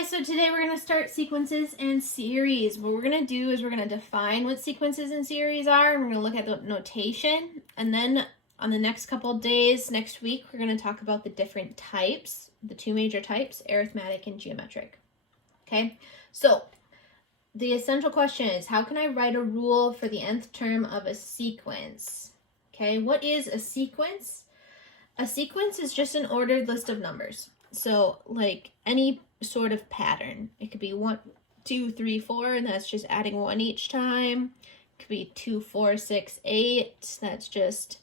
guys, so today we're going to start sequences and series. What we're going to do is we're going to define what sequences and series are, and we're going to look at the notation, and then on the next couple of days, next week, we're going to talk about the different types, the two major types, arithmetic and geometric. Okay, so the essential question is, how can I write a rule for the nth term of a sequence? Okay, what is a sequence? A sequence is just an ordered list of numbers. So like any sort of pattern. It could be 1, 2, 3, 4, and that's just adding 1 each time. It could be 2, 4, 6, 8. That's just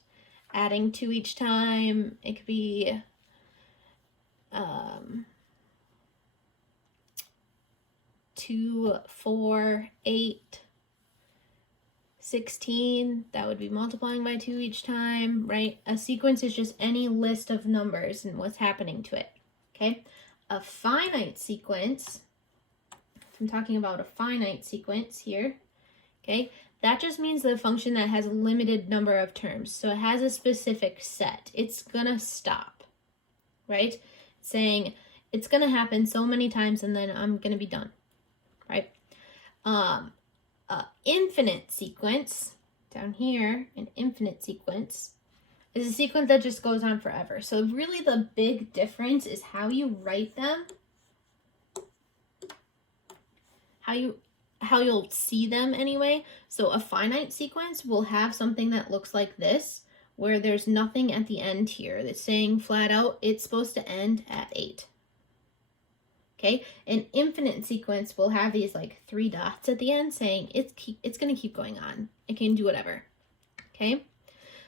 adding 2 each time. It could be 2, 4, 8, 16. That would be multiplying by 2 each time, right? A sequence is just any list of numbers and what's happening to it, okay? A finite sequence, I'm talking about a finite sequence here, okay? That just means the function that has a limited number of terms. So it has a specific set. It's gonna stop, right? It's saying it's gonna happen so many times and then I'm gonna be done, right? Infinite sequence, down here, an infinite sequence, is a sequence that just goes on forever. So really the big difference is how you write them, how you'll see them anyway. So a finite sequence will have something that looks like this, where there's nothing at the end here that's saying flat out it's supposed to end at 8. Okay, an infinite sequence will have these like 3 dots at the end saying it's going to keep going on. It can do whatever. Okay,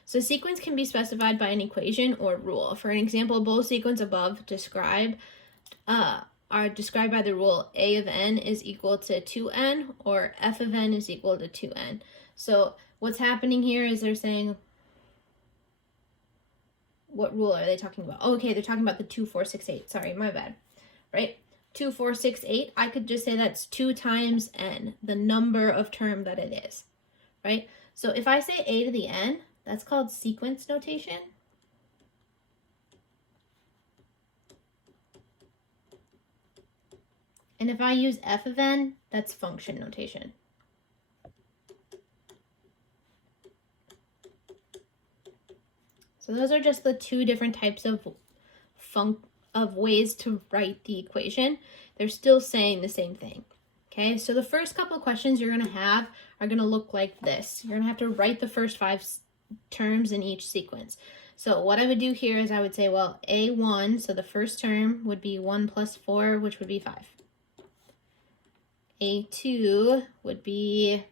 so sequence can be specified by an equation or rule. For an example, both sequence above are described by the rule a of n is equal to 2n, or f of n is equal to 2n. So what's happening here is they're saying, what rule are they talking about? Oh, okay, they're talking about the 2, 4, 6, 8. Sorry, my bad. Right? 2, 4, 6, 8, I could just say that's 2 times n, the number of term that it is, right? So if I say a to the n, that's called sequence notation. And if I use f of n, that's function notation. So those are just the 2 different types of ways to write the equation. They're still saying the same thing. Okay, so the first couple of questions you're going to have are going to look like this. You're going to have to write the first 5 terms in each sequence. So what I would do here is I would say, well, a1, so the first term would be 1 plus 4, which would be 5. a2 would be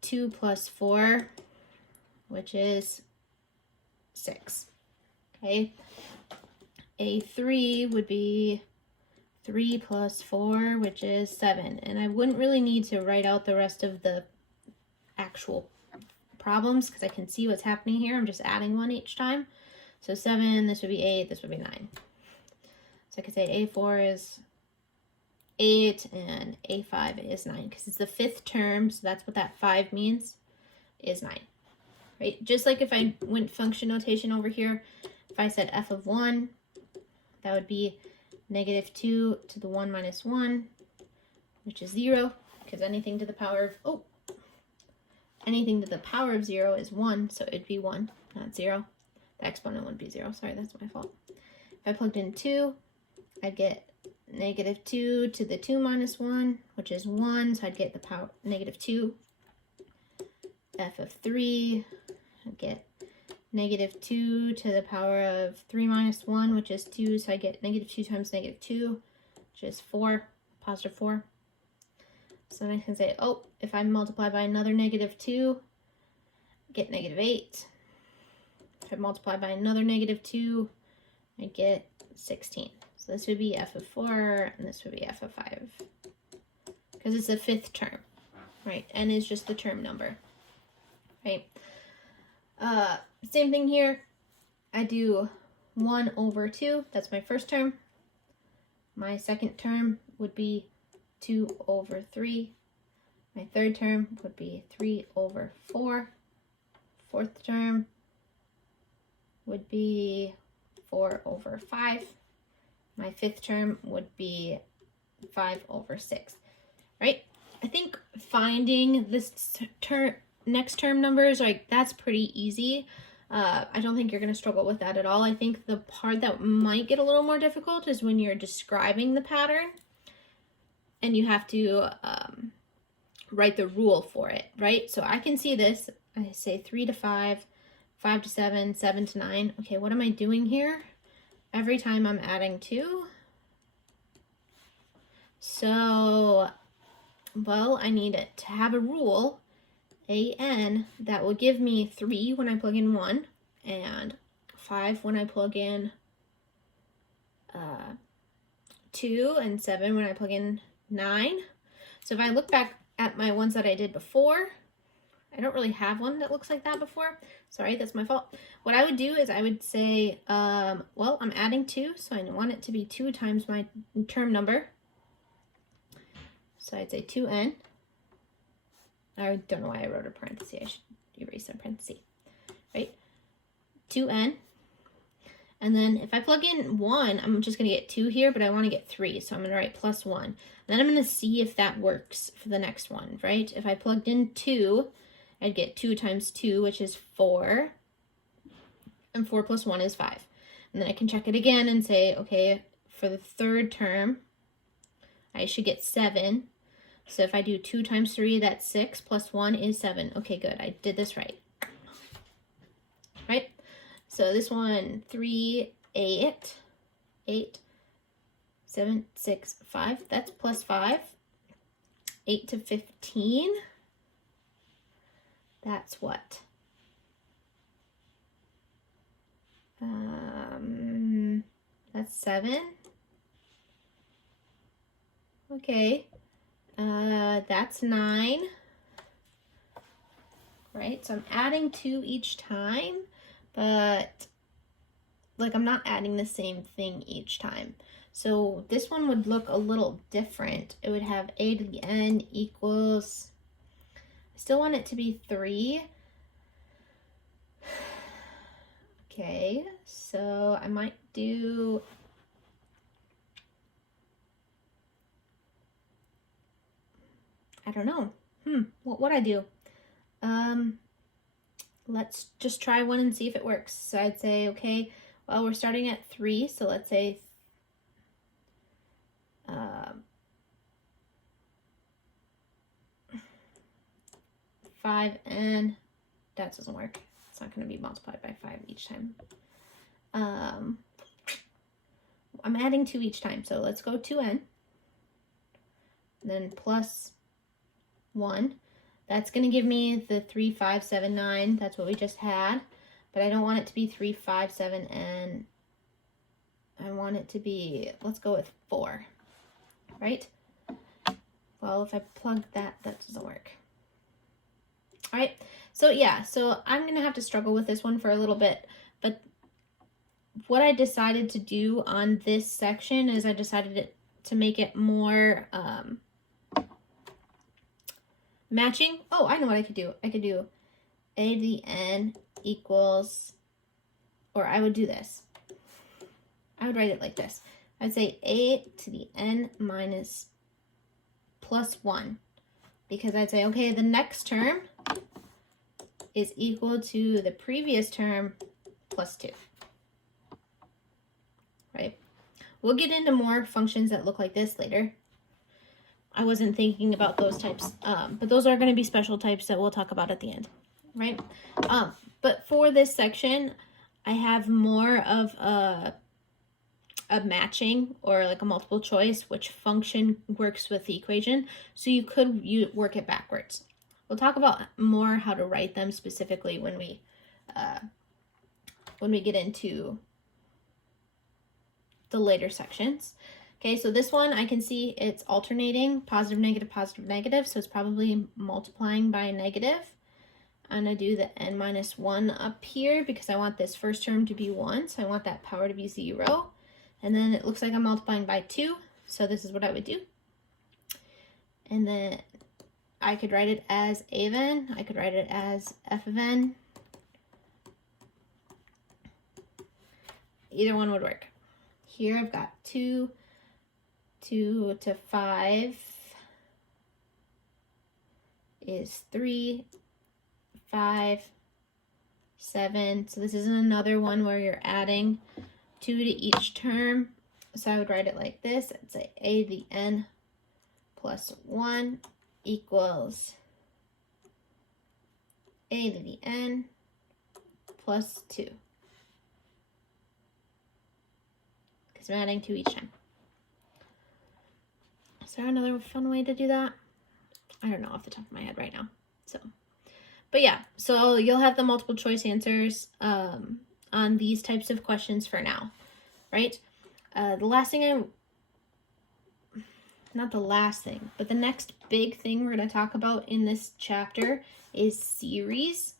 2 plus 4, which is 6. Okay, a3 would be 3 plus 4, which is 7. And I wouldn't really need to write out the rest of the actual problems because I can see what's happening here. I'm just adding 1 each time. So 7, this would be 8, this would be 9. So I could say a4 is 8 and a5 is 9 because it's the 5th term, so that's what that 5 means, is 9. Right? Just like if I went function notation over here, if I said f of 1, that would be negative 2 to the 1 minus 1, which is 0, because anything to the power of, anything to the power of 0 is 1, so it'd be 1, not 0. The exponent would be 0. Sorry, that's my fault. If I plugged in 2, I'd get negative 2 to the 2 minus 1, which is 1, so I'd get the power negative 2. F of 3, I'd get negative 2 to the power of 3 minus 1, which is 2, so I get negative 2 times negative 2, which is 4, positive 4. So then I can say, if I multiply by another negative 2, I get negative 8. If I multiply by another negative 2, I get 16. So this would be f of 4, and this would be f of 5. Because it's the 5th term, right? N is just the term number, right? Same thing here. I do 1 over 2. That's my first term. My second term would be 2 over 3. My third term would be 3 over 4. Fourth term would be 4 over 5. my fifth term would be 5 over 6, right? I think finding this next term numbers, like, that's pretty easy. I don't think you're going to struggle with that at all. I think the part that might get a little more difficult is when you're describing the pattern and you have to write the rule for it, right? So I can see this. I say 3 to 5, 5 to 7, 7 to 9. Okay, what am I doing here? Every time I'm adding 2. So, well, I need it to have a rule, AN, that will give me 3 when I plug in 1 and 5 when I plug in 2 and 7 when I plug in 9. So if I look back at my ones that I did before, I don't really have one that looks like that before. Sorry, that's my fault. What I would do is I would say, well, I'm adding 2, so I want it to be 2 times my term number. So I'd say 2n. I don't know why I wrote a parenthesis. I should erase a parenthesis, right? 2n. And then if I plug in 1, I'm just going to get 2 here, but I want to get 3. So I'm going to write plus 1. And then I'm going to see if that works for the next one, right? If I plugged in 2, I'd get 2 times 2, which is 4. And 4 plus 1 is 5. And then I can check it again and say, okay, for the third term, I should get 7. So if I do 2 times 3, that's 6, plus 1 is 7. Okay, good. I did this right. Right? So this one, 3, 8, 8, 7, 6, 5. That's plus 5. 8 to 15. That's what? That's 7. Okay. That's 9, right? So I'm adding 2 each time, but like I'm not adding the same thing each time. So this one would look a little different. It would have a to the n equals, I still want it to be 3. Okay, so I might do, I don't know. What would I do? Let's just try one and see if it works. So I'd say, okay, well, we're starting at 3, so let's say 5, and that doesn't work. It's not going to be multiplied by 5 each time. I'm adding 2 each time, so let's go 2n, then plus 1. That's going to give me the 3, 5, 7, 9. That's what we just had. But I don't want it to be 3, 5, 7, and I want it to be, let's go with 4, right? Well, if I plug that, that doesn't work. All right, so yeah, so I'm going to have to struggle with this one for a little bit. But what I decided to do on this section is I decided to make it more matching. Oh, I know what I could do. I could do a to the n equals, or I would do this. I would write it like this. I'd say a to the n minus plus 1. Because I'd say, okay, the next term is equal to the previous term plus 2. Right? We'll get into more functions that look like this later. I wasn't thinking about those types, but those are going to be special types that we'll talk about at the end, right? But for this section, I have more of a matching or like a multiple choice, which function works with the equation. So you could work it backwards. We'll talk about more how to write them specifically when we get into the later sections. Okay, so this one I can see it's alternating positive, negative, so it's probably multiplying by a negative. I'm going to do the n minus 1 up here because I want this first term to be 1, so I want that power to be 0. And then it looks like I'm multiplying by 2, so this is what I would do. And then I could write it as a of n, I could write it as f of n. Either one would work. here I've got 2 to 5 is 3, 5, 7. So this is another one where you're adding 2 to each term. So I would write it like this. I'd say a to the n plus 1 equals a to the n plus 2. Because I'm adding 2 each time. Is there another fun way to do that? I don't know off the top of my head right now. So, but yeah, so you'll have the multiple choice answers on these types of questions for now, right? The last thing not the last thing, but the next big thing we're going to talk about in this chapter is series,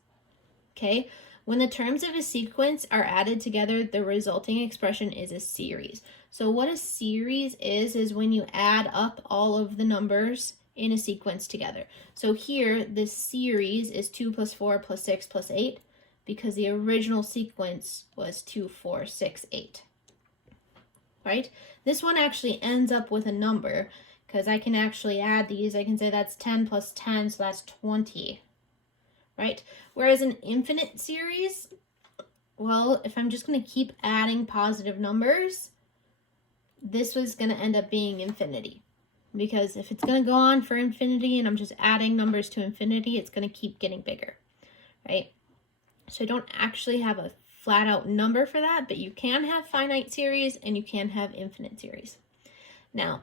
okay? When the terms of a sequence are added together, the resulting expression is a series. So what a series is when you add up all of the numbers in a sequence together. So here, this series is 2 plus 4 plus 6 plus 8 because the original sequence was 2, 4, 6, 8, right? This one actually ends up with a number because I can actually add these. I can say that's 10 plus 10, so that's 20, right? Whereas an infinite series, well, if I'm just going to keep adding positive numbers, this was going to end up being infinity. Because if it's going to go on for infinity and I'm just adding numbers to infinity, it's going to keep getting bigger, right? So I don't actually have a flat out number for that, but you can have finite series and you can have infinite series. Now,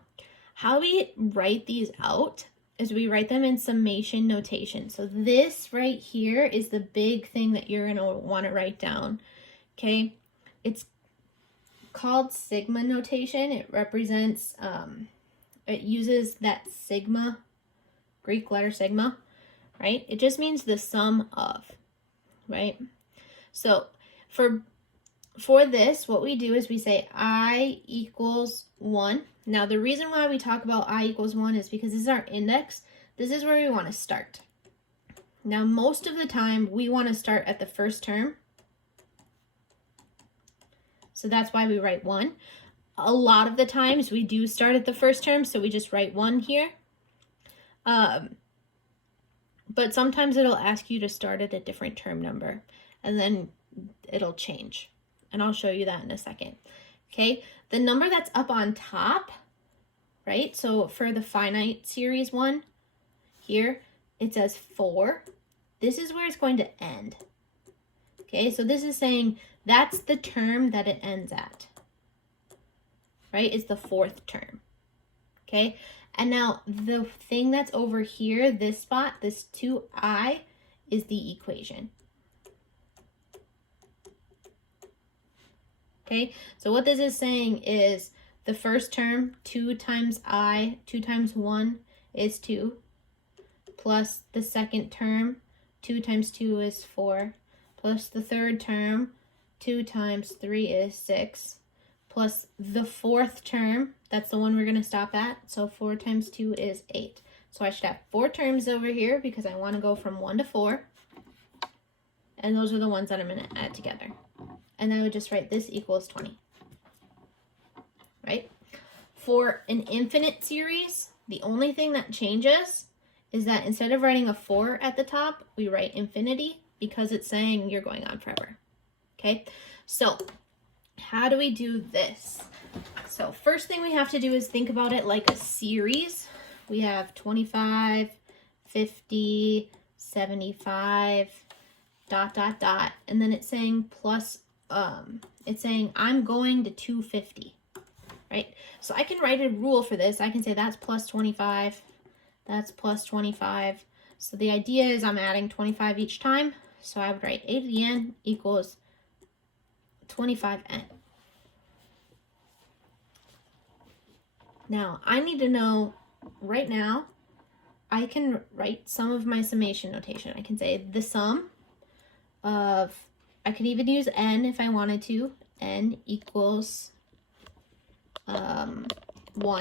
how we write these out is we write them in summation notation. So this right here is the big thing that you're going to want to write down, okay? It's called sigma notation. It represents... it uses that sigma, Greek letter sigma, right? It just means the sum of, right? So for this, what we do is we say I equals 1. Now, the reason why we talk about I equals 1 is because this is our index. This is where we want to start. Now, most of the time, we want to start at the first term. So that's why we write 1. A lot of the times we do start at the first term, so we just write 1 here. But sometimes it'll ask you to start at a different term number, and then it'll change. And I'll show you that in a second. Okay, the number that's up on top, right? So for the finite series one here, it says 4. This is where it's going to end. Okay, so this is saying that's the term that it ends at. Right, is the 4th term, okay? And now the thing that's over here, this spot, this 2i, is the equation. Okay, so what this is saying is the first term, 2 times I, 2 times 1 is 2, plus the second term, 2 times 2 is 4, plus the third term, 2 times 3 is 6, plus the 4th term, that's the one we're going to stop at, so 4 times 2 is 8. So I should have 4 terms over here because I want to go from 1 to 4, and those are the ones that I'm going to add together. And I would just write this equals 20, right? For an infinite series, the only thing that changes is that instead of writing a 4 at the top, we write infinity because it's saying you're going on forever, okay? So how do we do this? So first thing we have to do is think about it like a series. We have 25, 50, 75, ... and then it's saying plus, it's saying I'm going to 250, right? So I can write a rule for this. I can say that's plus 25, that's plus 25. So the idea is I'm adding 25 each time. So I would write a to the n equals 25n. Now, I need to know right now, I can write some of my summation notation. I can say the sum of, I could even use n if I wanted to. N equals 1,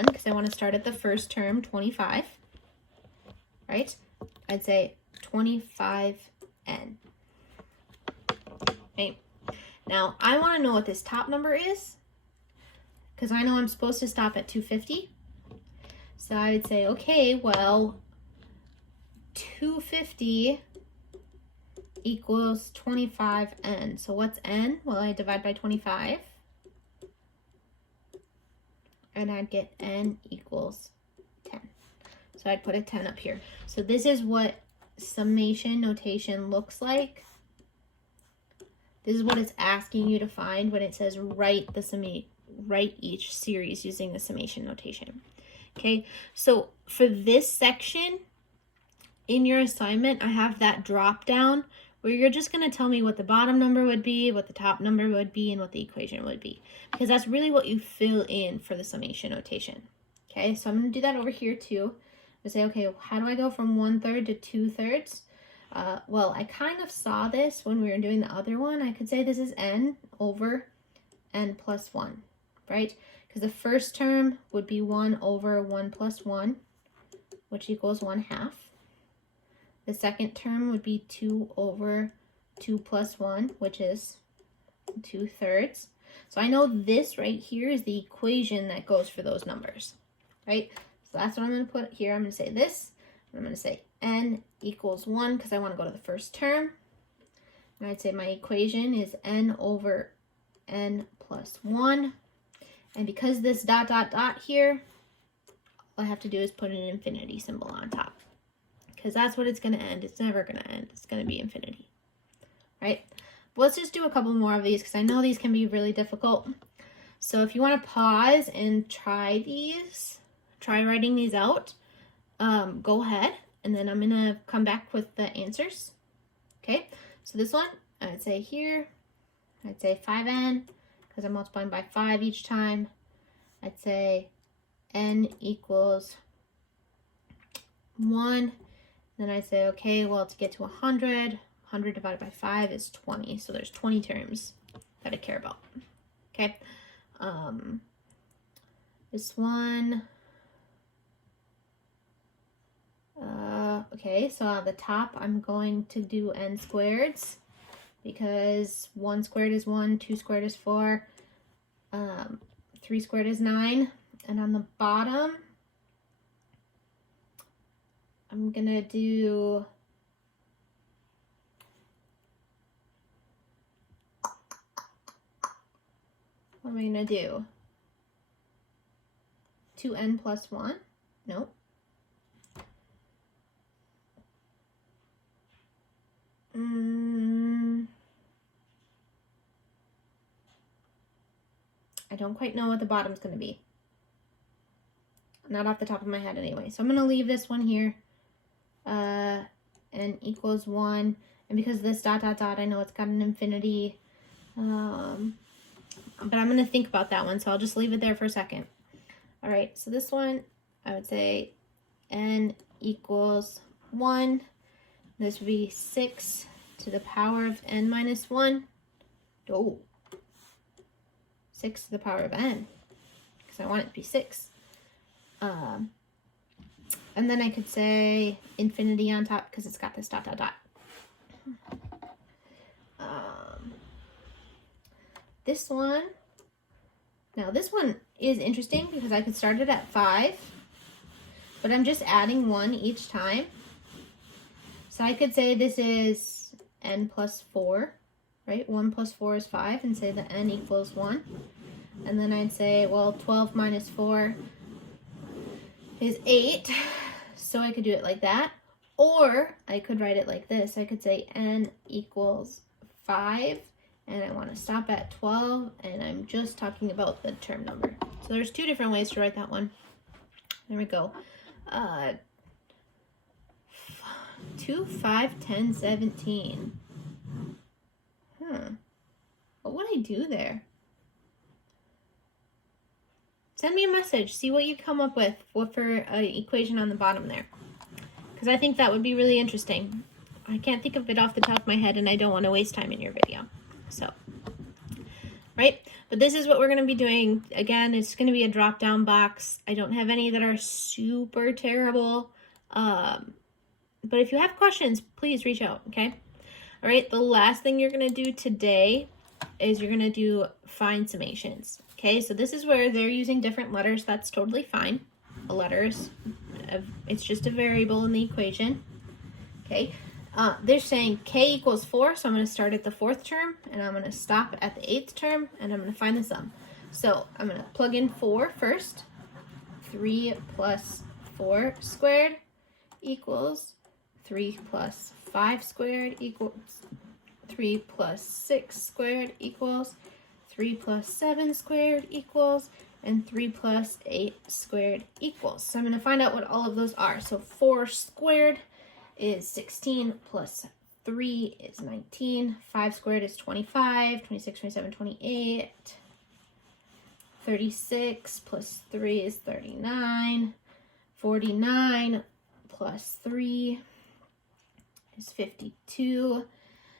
because I want to start at the first term, 25, right? I'd say 25n. Okay. Now, I want to know what this top number is, because I know I'm supposed to stop at 250. So I would say, okay, well, 250 equals 25n. So what's n? Well, I divide by 25. And I'd get n equals 10. So I'd put a 10 up here. So this is what summation notation looks like. This is what it's asking you to find when it says write each series using the summation notation. Okay, so for this section in your assignment, I have that drop down where you're just going to tell me what the bottom number would be, what the top number would be, and what the equation would be. Because that's really what you fill in for the summation notation. Okay, so I'm going to do that over here too. I say, okay, how do I go from 1/3 to 2/3? Well, I kind of saw this when we were doing the other one. I could say this is n over n plus 1, right? Because the first term would be 1 over 1 plus 1, which equals 1/2. The second term would be 2 over 2 plus 1, which is 2/3. So I know this right here is the equation that goes for those numbers, right? So that's what I'm going to put here. I'm going to say this. And I'm going to say n equals 1 because I want to go to the first term. And I'd say my equation is n over n plus 1. And because this dot, dot, dot here, all I have to do is put an infinity symbol on top. Because that's what it's going to end. It's never going to end. It's going to be infinity. Right? But let's just do a couple more of these because I know these can be really difficult. So if you want to pause and try writing these out, go ahead. And then I'm going to come back with the answers. Okay? So this one, I would say here, I'd say 5n because I'm multiplying by 5 each time. I'd say n equals 1. Then I'd say, okay, well, to get to 100 divided by 5 is 20. So there's 20 terms that I care about. Okay. This one. Okay, so at the top, I'm going to do n squareds because 1 squared is 1, 2 squared is 4, 3 squared is 9. And on the bottom, I'm going to do what am I going to do? 2n plus 1? Nope. I don't quite know what the bottom's going to be. Not off the top of my head anyway. So I'm going to leave this one here. N equals 1. And because this dot, dot, dot, I know it's got an infinity. But I'm going to think about that one. So I'll just leave it there for a second. All right. So this one, I would say n equals 1. This would be 6 to the power of n minus 1. Oh. 6 to the power of n. Because I want it to be 6. And then I could say infinity on top because it's got this dot, dot, dot. This one. Now this one is interesting because I could start it at 5. But I'm just adding 1 each time. So I could say this is n plus 4. Right? 1 plus 4 is 5. And say that n equals 1. And then I'd say, well, 12 minus 4 is 8. So I could do it like that. Or I could write it like this. I could say n equals 5. And I want to stop at 12. And I'm just talking about the term number. So there's 2 different ways to write that one. There we go. 2, 5, 10, 17. What would I do there? Send me a message. See what you come up with. What for an equation on the bottom there. Because I think that would be really interesting. I can't think of it off the top of my head, and I don't want to waste time in your video. So, right? But this is what we're going to be doing. Again, it's going to be a drop-down box. I don't have any that are super terrible. But if you have questions, please reach out, okay? All right, the last thing you're going to do today is you're going to do find summations. Okay, so this is where they're using different letters. That's totally fine. A letter is, it's just a variable in the equation. Okay, they're saying k equals 4, so I'm going to start at the 4th term, and I'm going to stop at the 8th term, and I'm going to find the sum. So I'm going to plug in 4 first. 3 plus 4 squared equals 3 plus 5 squared equals 3 plus 6 squared equals 3 plus 7 squared equals, and 3 plus 8 squared equals. So I'm going to find out what all of those are. So 4 squared is 16 plus 3 is 19. 5 squared is 25, 26, 27, 28. 36 plus 3 is 39. 49 plus 3 is 52.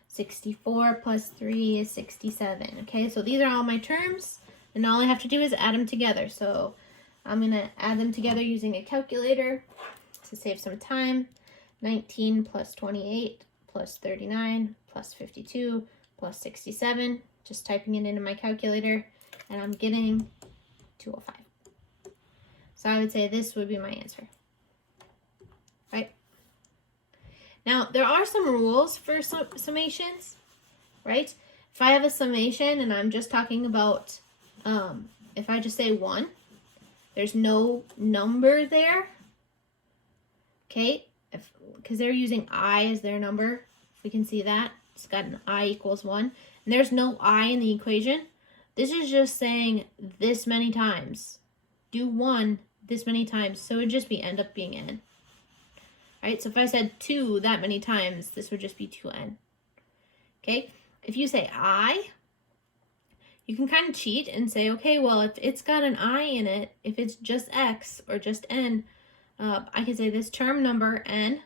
64 plus 3 is 67. Okay, so these are all my terms, and all I have to do is add them together. So I'm going to add them together using a calculator to save some time. 19 plus 28 plus 39 plus 52 plus 67. Just typing it into my calculator, and I'm getting 205. So I would say this would be my answer. Right? Now, there are some rules for summations, right? If I have a summation and I'm just talking about, if I just say 1, there's no number there, okay? Because they're using I as their number. If we can see that, it's got an I equals 1. And there's no I in the equation. This is just saying this many times. Do 1 this many times, so it would just end up being n. Right, so if I said 2 that many times, this would just be 2n. Okay, if you say I, you can kind of cheat and say, okay, well, if it's got an I in it, if it's just x or just n, I can say this term number n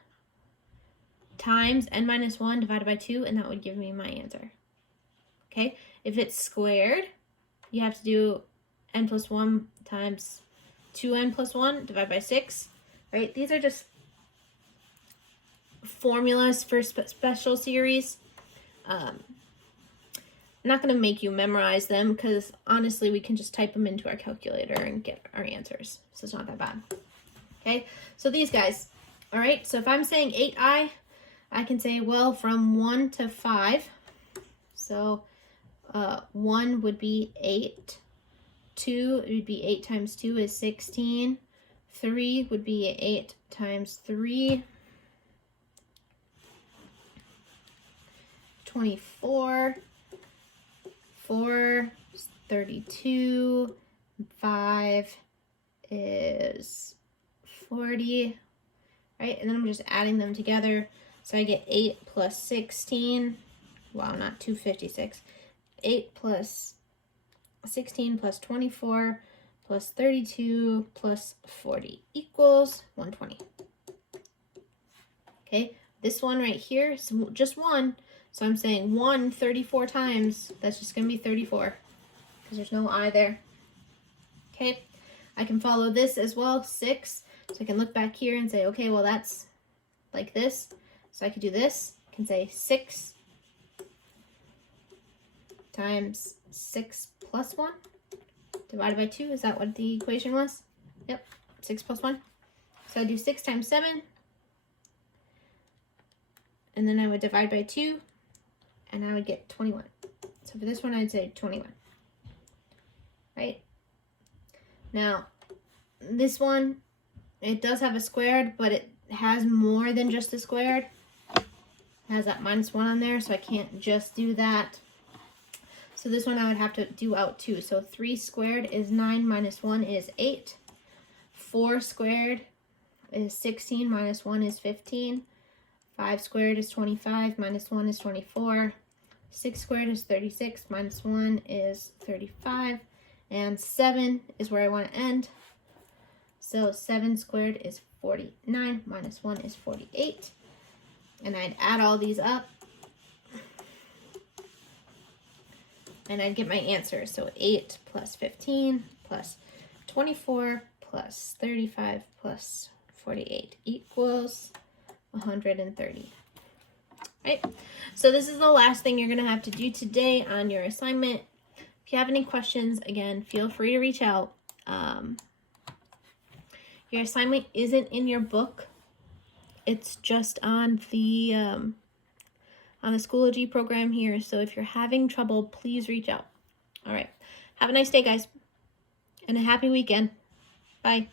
times n minus 1 divided by 2, and that would give me my answer. Okay, if it's squared, you have to do n plus 1 times 2n plus 1 divided by 6, right? These are just formulas for special series. I'm not going to make you memorize them because honestly we can just type them into our calculator and get our answers, so it's not that bad. Okay, so these guys, all right, so if I'm saying 8i, I can say, well, from 1 to 5, so 1 would be 8, 2 it would be 8 times 2 is 16, 3 would be 8 times 3, 24, 4 is 32, 5 is 40, right? And then I'm just adding them together. So I get 8 plus 16, wow, not 256, 8 plus 16 plus 24 plus 32 plus 40 equals 120. Okay, this one right here is just 1. So I'm saying 1 34 times, that's just going to be 34 because there's no I there. Okay, I can follow this as well, 6. So I can look back here and say, okay, well, that's like this. So I could do this. I can say 6 times 6 plus 1 divided by 2. Is that what the equation was? Yep, 6 plus 1. So I do 6 times 7. And then I would divide by 2. And I would get 21. So for this one, I'd say 21. Right? Now, this one, it does have a squared, but it has more than just a squared. It has that minus 1 on there, so I can't just do that. So this one I would have to do out 2. So 3 squared is 9 minus 1 is 8. 4 squared is 16 minus 1 is 15. 5 squared is 25, minus 1 is 24. 6 squared is 36, minus 1 is 35. And 7 is where I want to end. So 7 squared is 49, minus 1 is 48. And I'd add all these up. And I'd get my answer. So 8 plus 15 plus 24 plus 35 plus 48 equals 130. Right? So this is the last thing you're going to have to do today on your assignment. If you have any questions, again, feel free to reach out. Your assignment isn't in your book. It's just on the Schoology program here. So if you're having trouble, please reach out. All right. Have a nice day, guys, and a happy weekend. Bye.